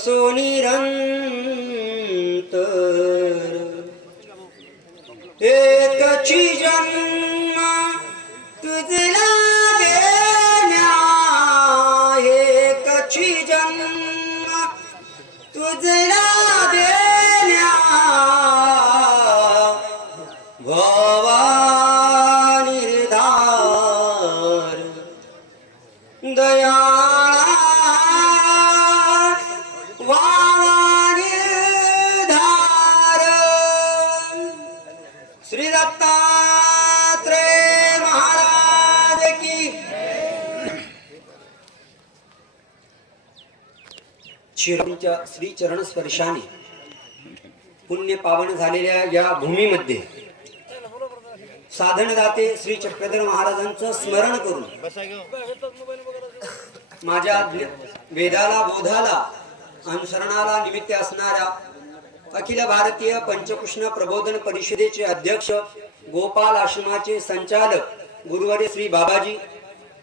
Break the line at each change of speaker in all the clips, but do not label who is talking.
असो निरंतर. एकची जन्म तुझला देण्या एकची जन्म तुझला देण्या भवा शिरोमच्या श्रीचरण स्पर्शाने पुण्य पावन झालेल्या या भूमीमध्ये साधनदाते श्री चक्रधर महाराजांचं स्मरण करून माझ्या वेदाला बोधाला अनुसरणाला निमित्त असणाऱ्या अखिल भारतीय पंचकृष्ण प्रबोधन परिषदेचे अध्यक्ष गोपाल आश्रमाचे संचालक गुरुवारी श्री बाबाजी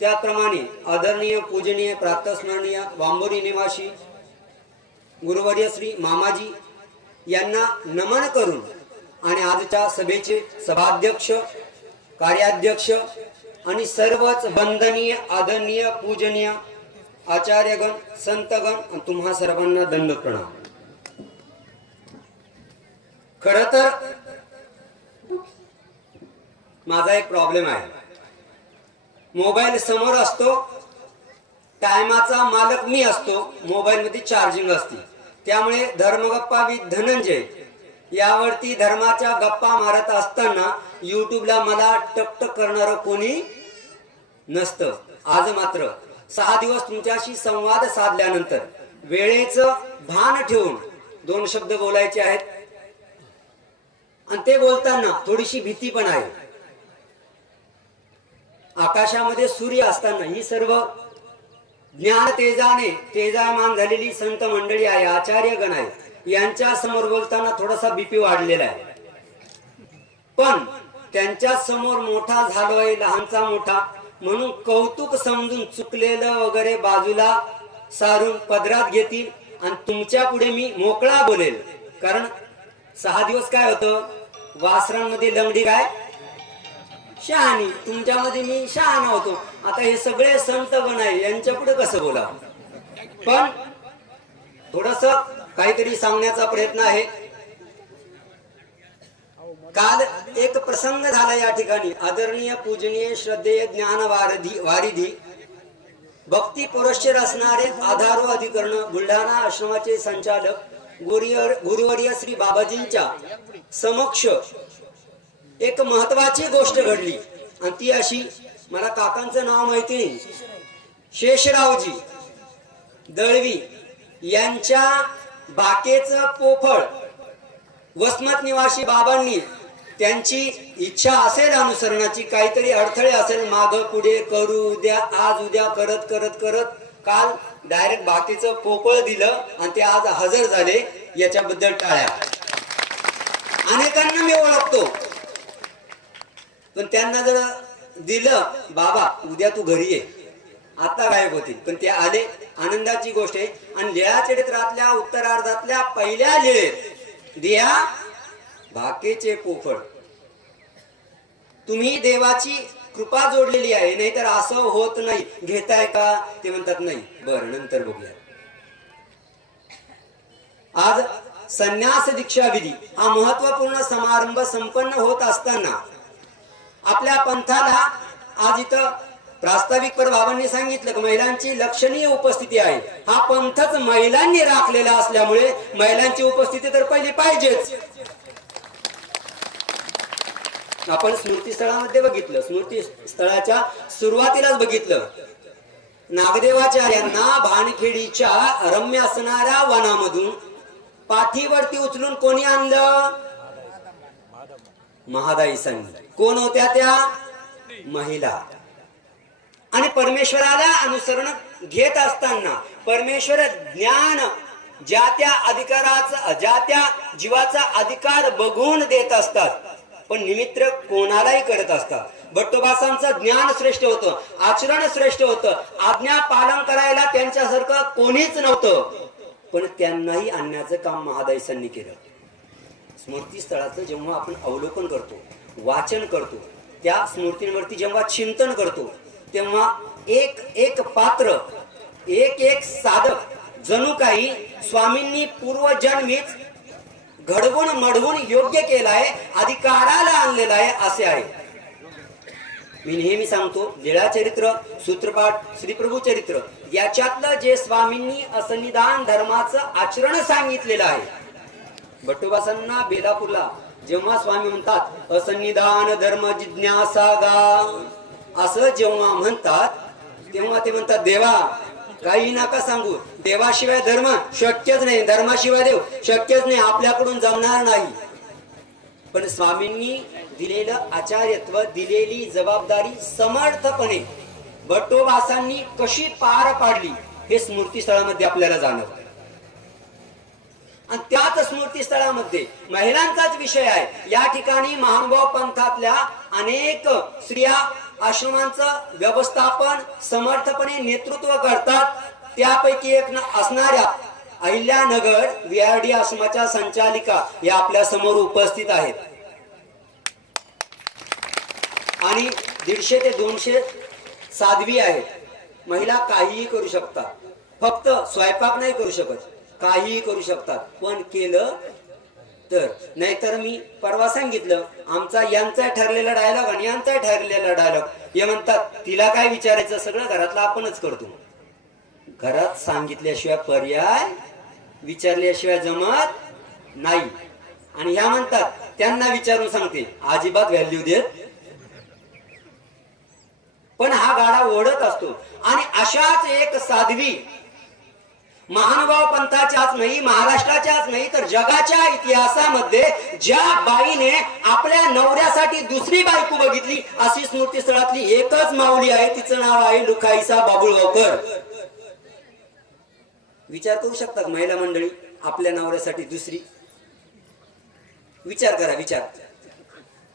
त्याप्रमाणे आदरणीय पूजनीय प्रातस्मरणीय वांबोरी निवासी गुरुवर्य श्री मामाजी यांना नमन करून आणि आजच्या सभेचे सभाध्यक्ष कार्याध्यक्ष आणि सर्वच वंदनीय आदरणीय पूजनीय आचार्यगण संतगण आणि तुम्हा सर्वांना दंड प्रणाम. खर तर माझा एक प्रॉब्लेम आहे. मोबाईल समोर असतो टायमाचा मालक मी असतो मोबाईल मध्ये चार्जिंग असते. त्यामुळे धर्मगप्पा विथ धनंजय यावरती धर्माच्या गप्पा मारत असताना युट्यूबला मला टकटक करणार कोणी नसतं. आज मात्र सहा दिवस तुमच्याशी संवाद साधल्यानंतर वेळेचं भान ठेवून दोन शब्द बोलायचे आहेत. आणि ते बोलताना थोडीशी भीती पण आहे. आकाशामध्ये सूर्य असताना ही सर्व ज्ञान तेजाने तेजामान झालेली संत मंडळी आहे आचार्य गण आहे. यांच्या समोर बोलताना थोडासा बीपी वाढलेला आहे. पण त्यांच्यासमोर मोठा झालोय लहानचा मोठा. म्हणून कौतुक समजून चुकलेलं वगैरे बाजूला सारून पदरात घेतील आणि तुमच्यापुढे मी मोकळा बोलेल. कारण सहा दिवस काय होतं? वासरांमध्ये लंगडी काय? शहाणी. तुमच्यामध्ये मी शहाणा होतो. आता हे सगळे संत बनाय यांच्या पुढे कसं बोला पण थोडस काहीतरी सांगण्याचा प्रयत्न आहे. काल एक प्रसंग झाला या ठिकाणी. आदरणीय पूजनीय श्रद्धेय ज्ञान वारधी. वारिधी भक्ती पुरस्कार असणारे आधारो अधिकरण बुलढाणा आश्रमाचे संचालक गुरुवर्य श्री बाबाजींच्या समक्ष एक महत्वाची गोष्ट घडली. आणि ती अशी मला काकांचं नाव माहिती नाही. शेषरावजी दळवी यांच्या बाकेचं पोफळ वसमत निवासी बाबांनी त्यांची इच्छा असेल अनुसरणाची काहीतरी अडथळे असेल माग पुढे करू उद्या आज उद्या करत करत करत काल डायरेक्ट बाकीचं पोपळ दिलं आणि ते आज हजर झाले याच्याबद्दल टाळ्या. अनेकांना मी ओळखतो. पण त्यांना जर दिलं बाबा उद्या तू घरी ये. आता गायब होतील पण ते आले. आनंदाची गोष्ट आहे. आणि लिळा चरित्रातल्या उत्तरार्धातल्या पहिल्या लिळेत दिया भाकेचे पोफळ तुम्ही देवाची कृपा जोडलेली आहे. नाहीतर असं होत नाही. घेताय का? ते म्हणतात नाही. बर नंतर बघूया. आज संन्यास दीक्षा विधी हा महत्त्वपूर्ण समारंभ संपन्न होत असताना आपल्या पंथाला आज इथं प्रास्ताविक प्रभावांनी सांगितलं की महिलांची लक्षणीय उपस्थिती आहे. हा पंथच महिलांनी राखलेला असल्यामुळे महिलांची उपस्थिती तर पहिली पाहिजेच. आपण स्मृतीस्थळामध्ये बघितलं. स्मृती स्थळाच्या सुरुवातीलाच बघितलं. नागदेवाचार्यांना भानखेडीच्या रम्य असणाऱ्या वनामधून पाठीवरती उचलून कोणी आणलं? महादाई सांगितलं कोण होत्या त्या? महिला. आणि परमेश्वराला अनुसरण घेत असताना परमेश्वर ज्ञान ज्या त्या अधिकाराचा ज्या त्या जीवाचा अधिकार बघून देत असतात. पण निमित्त कोणालाही करत असतात. भट्टोबासांचं ज्ञान श्रेष्ठ होतं. आचरण श्रेष्ठ होतं. आज्ञा पालन करायला त्यांच्यासारखं कोणीच नव्हतं. पण त्यांनाही आणण्याचं काम महादाईसांनी केलं. स्मृतीस्थळाचं जेव्हा आपण अवलोकन करतो वाचन करतो त्या स्मृतींवरती जेव्हा चिंतन करतो तेव्हा एक एक पात्र एक एक साधक जणू काही स्वामींनी पूर्वजन्मीच घडवून मडवून योग्य केलाय अधिकाराला आणलेला आहे असे आहे. मी नेहमी सांगतो लीळा चरित्र सूत्रपाठ श्रीप्रभू चरित्र याच्यातलं जे स्वामींनी असनिदान धर्माचं आचरण सांगितलेलं आहे भट्टोबासांना बेलापूरला जेव्हा स्वामी म्हणतात असन्निधान धर्म जिज्ञासा गा. असं जेव्हा म्हणतात तेव्हा ते म्हणतात देवा काही नका सांगू. देवाशिवाय धर्म शक्यच नाही. धर्माशिवाय देव शक्यच नाही. आपल्याकडून जमणार नाही. पण स्वामींनी दिलेलं आचार्यत्व दिलेली जबाबदारी समर्थपणे भट्टोबासांनी कशी पार पाडली हे स्मृतीस्थळामध्ये आपल्याला जाणवतं. आणि त्याच स्मृतीस्थळामध्ये महिलांचाच विषय आहे. या ठिकाणी महानुभाव पंथातल्या अनेक स्त्रिया आश्रमांचं व्यवस्थापन समर्थपणे नेतृत्व करतात. त्यापैकी एक असणाऱ्या अहिल्यानगर विआरडी आश्रमाच्या संचालिका या आपल्यासमोर उपस्थित आहेत. आणि दीडशे ते दोनशे साध्वी आहेत. महिला काहीही करू शकतात. फक्त स्वयंपाक नाही करू शकत. काहीही करू शकतात. पण केलं तर. नाहीतर मी परवा सांगितलं आमचा यांचा ठरलेला डायलॉग आणि यांचा ठरलेला डायलॉग हे म्हणतात तिला काय विचारायचं? सगळं घरातलं आपणच करतो. घरात सांगितल्याशिवाय पर्याय विचारल्याशिवाय जमत नाही. आणि ह्या म्हणतात त्यांना विचारून सांगते अजिबात व्हॅल्यू देत पण हा गाडा ओढत असतो. आणि अशाच एक साध्वी महानुभाव पंथाच्याच नाही महाराष्ट्राच्याच नाही तर जगाच्या इतिहासामध्ये ज्या बाईने आपल्या नवऱ्यासाठी दुसरी बायको बघितली अशी स्मृतीस्थळातली एकच माऊली आहे तिचं नाव आहे लुकाईसा बाबुळगावकर. विचार करू शकतात महिला मंडळी आपल्या नवऱ्यासाठी दुसरी? विचार करा विचार.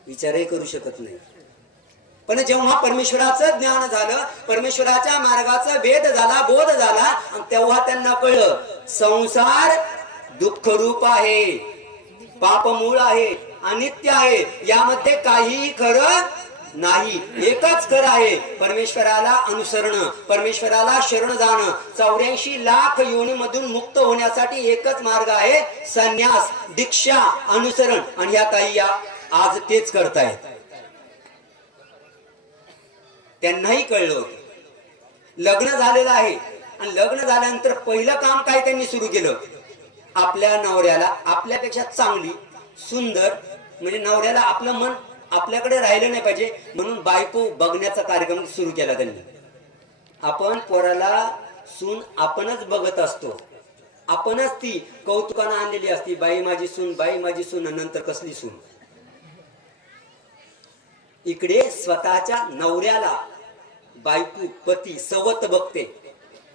विचारही करू शकत नाही. पण जेव्हा परमेश्वराचं ज्ञान झालं परमेश्वराच्या मार्गाचा भेद झाला बोध झाला आणि तेव्हा त्यांना कळलं संसार दुःख रूप आहे पापमूळ आहे अनित्य आहे यामध्ये काहीही खरं नाही. एकच खरं आहे परमेश्वराला अनुसरण परमेश्वराला शरण जाणं. चौऱ्याऐंशी लाख योनीमधून मुक्त होण्यासाठी एकच मार्ग आहे संन्यास दीक्षा अनुसरण. आणि या काही या आज तेच करतायत. त्यांनाही कळलं होतं. लग्न झालेलं आहे. आणि लग्न झाल्यानंतर पहिलं काम काय त्यांनी सुरू केलं? आपल्या नवऱ्याला आपल्यापेक्षा चांगली सुंदर म्हणजे नवऱ्याला आपलं मन आपल्याकडे राहिलं नाही पाहिजे म्हणून बायको बघण्याचा कार्यक्रम सुरू केला त्यांनी. आपण पोराला सून आपणच बघत असतो. आपणच ती कौतुकानं आणलेली असती बाई माझी सून बाई माझी सून आणि नंतर कसली सून? इकडे स्वतःच्या नवऱ्याला बायको पती सवत बघते.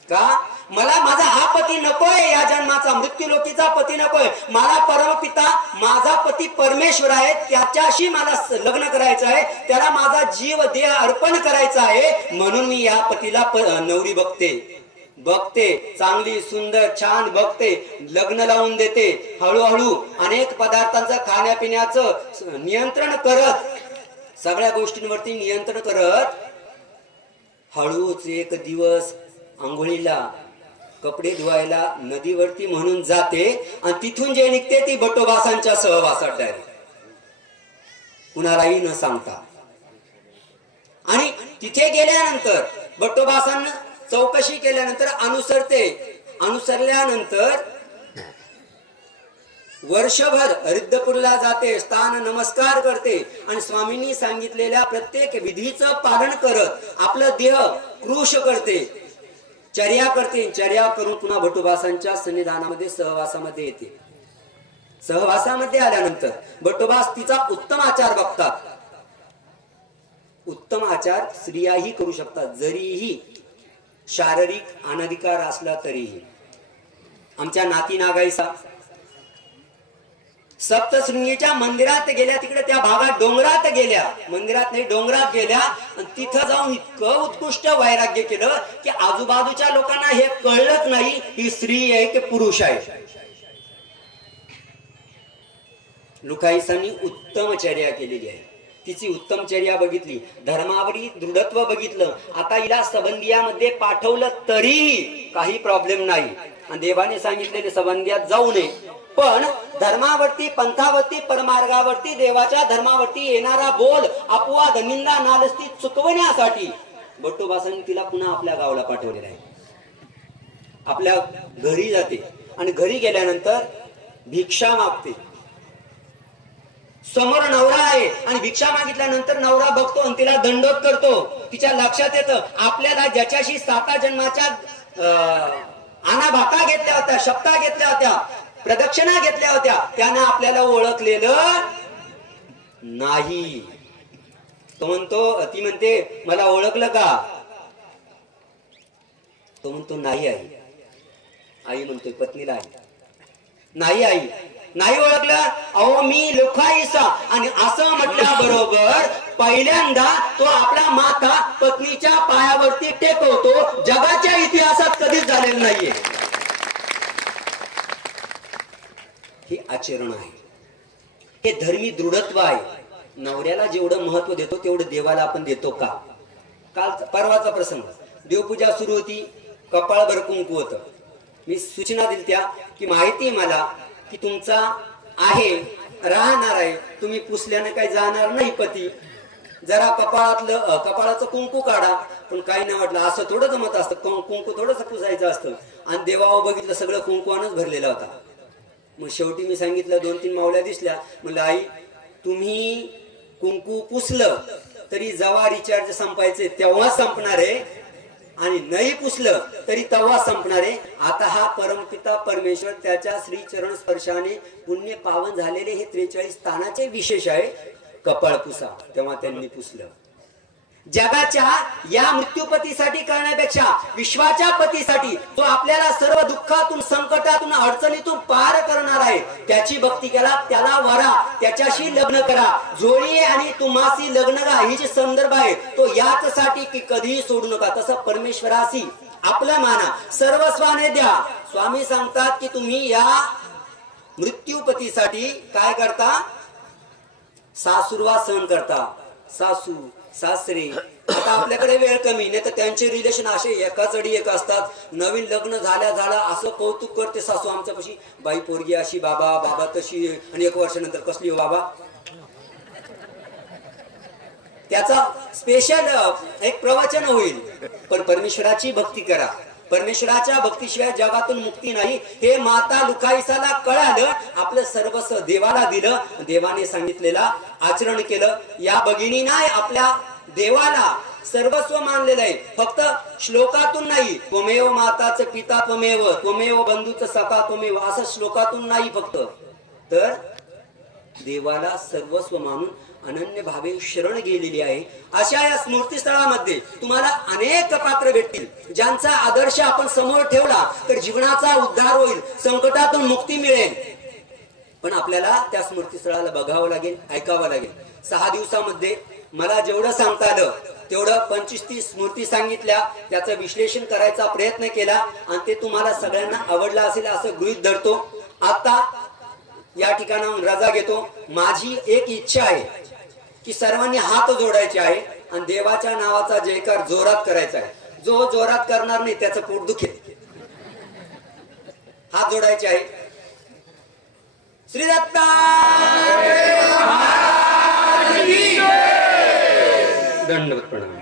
का? मला माझा हा पती नकोय या जन्माचा मृत्यूलोकीचा पती नकोय. मला परमपिता माझा पती परमेश्वर आहे त्याच्याशी मला लग्न करायचं आहे त्याला माझा जीव देह अर्पण करायचा आहे म्हणून मी या पतीला नवरी बघते. बघते चांगली सुंदर छान बघते लग्न लावून देते हळूहळू अनेक पदार्थांचं खाण्यापिण्याचं नियंत्रण करत सगळ्या गोष्टींवरती नियंत्रण करत हळूच एक दिवस आंघोळीला कपडे धुवायला नदीवरती म्हणून जाते आणि तिथून जे निघते ती बटोबासांच्या सहवासात डायरेक्ट कुणालाही न सांगता. आणि तिथे गेल्यानंतर बटोबासांना चौकशी केल्यानंतर अनुसरते. अनुसरल्यानंतर वर्षभर हरिद्रपूरला जाते स्थान नमस्कार करते. आणि स्वामींनी सांगितलेल्या प्रत्येक विधीचं पालन करत आपलं देह कृश करते चर्या करते. चर्या करून पुन्हा भटुबासांच्या सन्निधानामध्ये सहवासामध्ये येते. सहवासामध्ये आल्यानंतर भटुबास तिचा उत्तम आचार बघतात. उत्तम आचार स्त्रियाही करू शकतात जरीही शारीरिक अनधिकार असला तरीही. आमच्या नाती नागाईचा सप्तशृंगीच्या मंदिरात गेल्या तिकडे त्या भागात डोंगरात गेल्या. मंदिरात नाही डोंगरात गेल्या. तिथं जाऊन इतकं उत्कृष्ट वैराग्य केलं की आजूबाजूच्या लोकांना हे कळलंच नाही ही स्त्री आहे की पुरुष आहे. लुकाईसांनी उत्तम चर्या केलेली आहे. तिची उत्तम चर्या बघितली धर्मावरी दृढत्व बघितलं. आता हिला सबंधियामध्ये पाठवलं तरीही काही प्रॉब्लेम नाही. आणि देवाने सांगितलेले सबंधियात जाऊ नये. पण धर्मावरती पंथावरती परमार्गावरती देवाच्या धर्मावरती येणारा बोल अपवाद निंदा नालस्ती चुकवण्यासाठी बट्टोबासांनी तिला पुन्हा आपल्या गावाला पाठवलेलं आहे. आपल्या घरी जाते आणि घरी गेल्यानंतर भिक्षा मागते. समोर नवरा आहे आणि भिक्षा मागितल्यानंतर नवरा बघतो आणि तिला दंडोत करतो. तिच्या लक्षात येतं आपल्याला ज्याच्याशी साता जन्माच्या आना भाका घेतल्या होत्या शब्दा घेतल्या होत्या प्रदक्षिणा घेतल्या होत्या. त्यानं आपल्याला ओळखलेलं नाही. तो म्हणतो ती म्हणते मला ओळखलं का? तो म्हणतो नाही आई. आई म्हणतोय पत्नीला आई नाही आई. नाही ओळखलं? अहो मी लोखाईसा आणि असं म्हटल्या बरोबर पहिल्यांदा तो आपला माता पत्नीच्या पायावरती टेकवतो जगाच्या इतिहास कधीच झालेलं नाहीये हे आचरण आहे. हे धर्मी दृढत्व आहे. नवऱ्याला जेवढं महत्त्व देतो तेवढं देवाला आपण देतो का? काल परवाचा प्रसंग. देवपूजा सुरू होती कपाळभर कुंकू होतं. मी सूचना दिली त्या की माहिती आहे मला की तुमचा आहे राहणार आहे. तुम्ही पुसल्याने काही जाणार नाही पती. जरा कपाळातलं कपाळाचं कुंकू काढा. पण काही नाही वाटलं असं थोडं जमत असतं. कुंकू थोडंसं पुसायचं असतं. आणि देवावर बघितलं सगळं कुंकवानच भरलेला होता. मग शेवटी मी सांगितलं दोन तीन मावल्या दिसल्या. म्हणलं आई तुम्ही कुंकू पुसलं तरी जेव्हा रिचार्ज संपायचे तेव्हा संपणार आहे. आणि नाही पुसलं तरी तेव्हा संपणार आहे. आता हा परमपिता परमेश्वर त्याच्या श्रीचरण स्पर्शाने पुण्य पावन झालेले हे त्रेचाळीस स्थानाचे विशेष आहे. कपाळ पुसा तेव्हा त्यांनी पुसलं. जगाच्या या मृत्यूपतीसाठी करण्यापेक्षा विश्वाच्या पतीसाठी जो आपल्याला सर्व दुःखातून संकटातून अडचणीतून पार करणार आहे. त्याची भक्ती केला त्याला वरा त्याच्याशी लग्न करा. जोडी आणि तुम्हाशी लग्न करा ही जी संदर्भ आहे तो याच साठी की कधीही सोडू नका. तसं परमेश्वराशी आपलं माना सर्वस्वाने द्या. स्वामी सांगतात की तुम्ही या मृत्यूपतीसाठी काय करता? सासुरवा सहन करता. सासू सासरी. आता आपल्याकडे वेळ कमी नाही तर त्यांचे रिलेशन असे एकाच अडी एक असतात. नवीन लग्न झाल्या झाला असं कौतुक करते सासू आमच्यापाशी. बाई पोरगी अशी बाबा बाबा तशी आणि एक वर्षानंतर कसली हो बाबा? त्याचा स्पेशल एक प्रवचन होईल. पण परमेश्वराची भक्ती करा. परमेश्वराच्या भक्तीशिवाय जगातून मुक्ती नाही. हे माता लुकाईसाला कळालं. आपलं सर्वस्व देवाला दिलं. देवाने सांगितलेला आचरण केलं. या भगिनी नाही आपल्या देवाला सर्वस्व मानलेलं आहे. फक्त श्लोकातून नाही. त्वमेव माताचं पिता त्वमेव. त्वमेव बंधूच सखा त्वमेव. असं श्लोकातून नाही फक्त. तर देवाला सर्वस्व मानून अनन्य भावे शरण गेलेली आहे. अशा या स्मृतीस्थळामध्ये तुम्हाला अनेक पात्र भेटतील. ज्यांचा आदर्श आपण समोर ठेवला तर जीवनाचा उद्धार होईल संकटातून मुक्ती मिळेल. पण आपल्याला त्या स्मृतीस्थळाला बघावं लागेल ऐकावं लागेल. सहा दिवसामध्ये मला जेवढं सांगता आलं तेवढं पंचवीस तीस स्मृती सांगितल्या त्याचं विश्लेषण करायचा प्रयत्न केला आणि ते तुम्हाला सगळ्यांना आवडला असेल असं गृहित धरतो. आता या ठिकाणाहून रजा घेतो. माझी एक इच्छा आहे. की सर्वांनी हात जोडायचे आहे आणि देवाच्या नावाचा जयकार जोरात करायचा आहे. जो जोरात करणार नाही त्याचं पोट दुखेल. हात जोडायचे आहे. श्री दत्ता दंडवत प्रणाम.